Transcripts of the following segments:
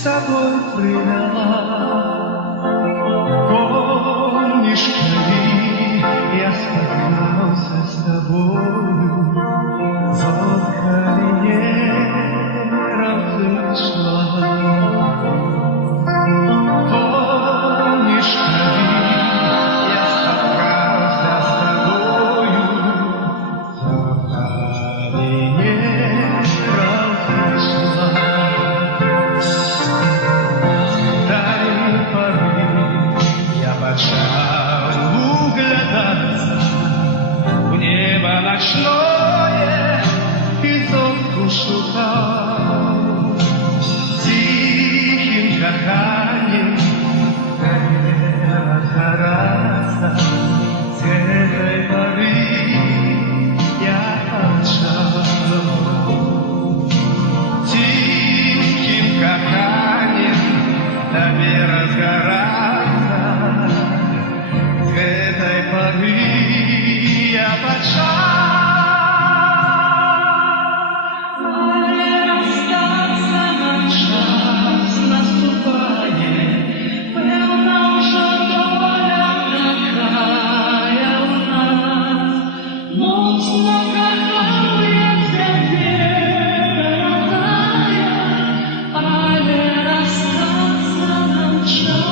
с собой привела. Помнишь, коли я споткнулся с тобою, в карьерах ты шла. Помнишь, коли я споткнулся с тобою, в карьерах ты шла. Начал углядаться в небо ночное и зорку шукал тихим каханьем разгораться. С этой поры я молчал тихим каханьем тебе разгораться. С этой поры я почал. Расстаться нам час наступает, певна уже доля такая у нас. Мощно кахал я тебе, дорогая, але расстаться нам час.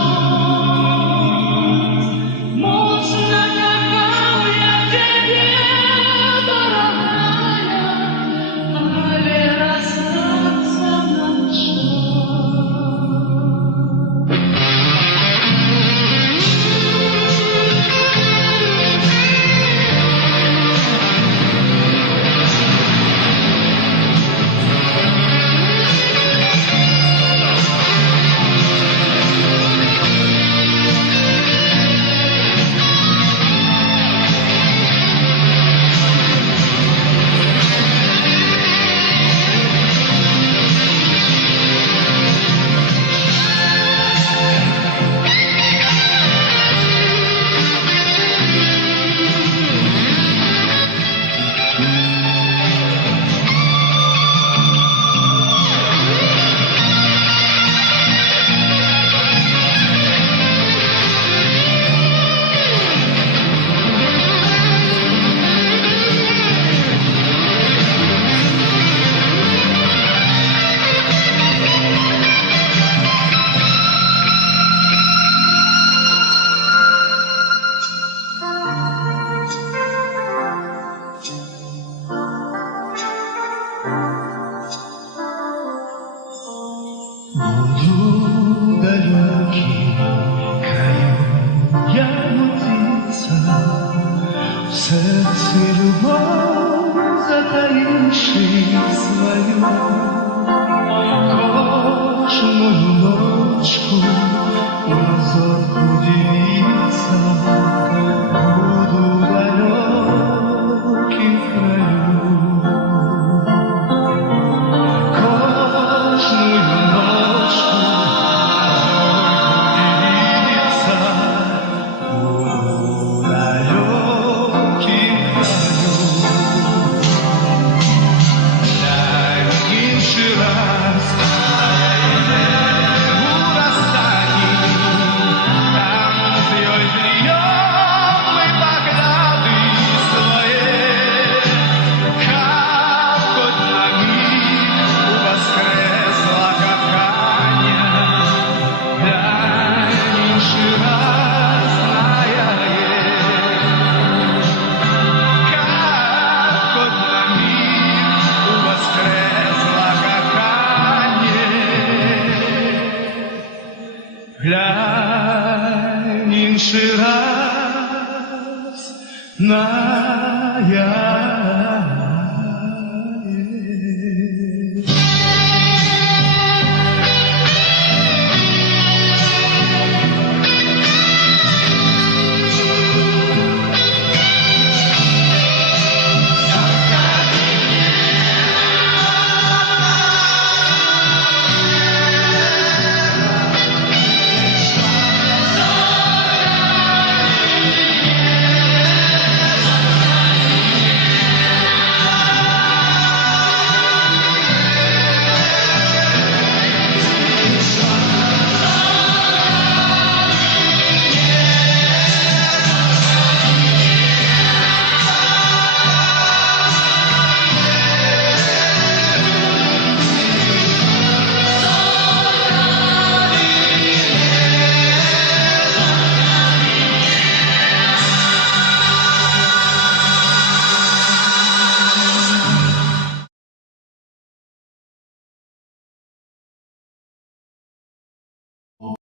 Буду далекий краю я мутиться, в сердце любовь затаивший свою. Кожную ночку на зорку дивиться, буду далекий краю. Глянь инший раз на я.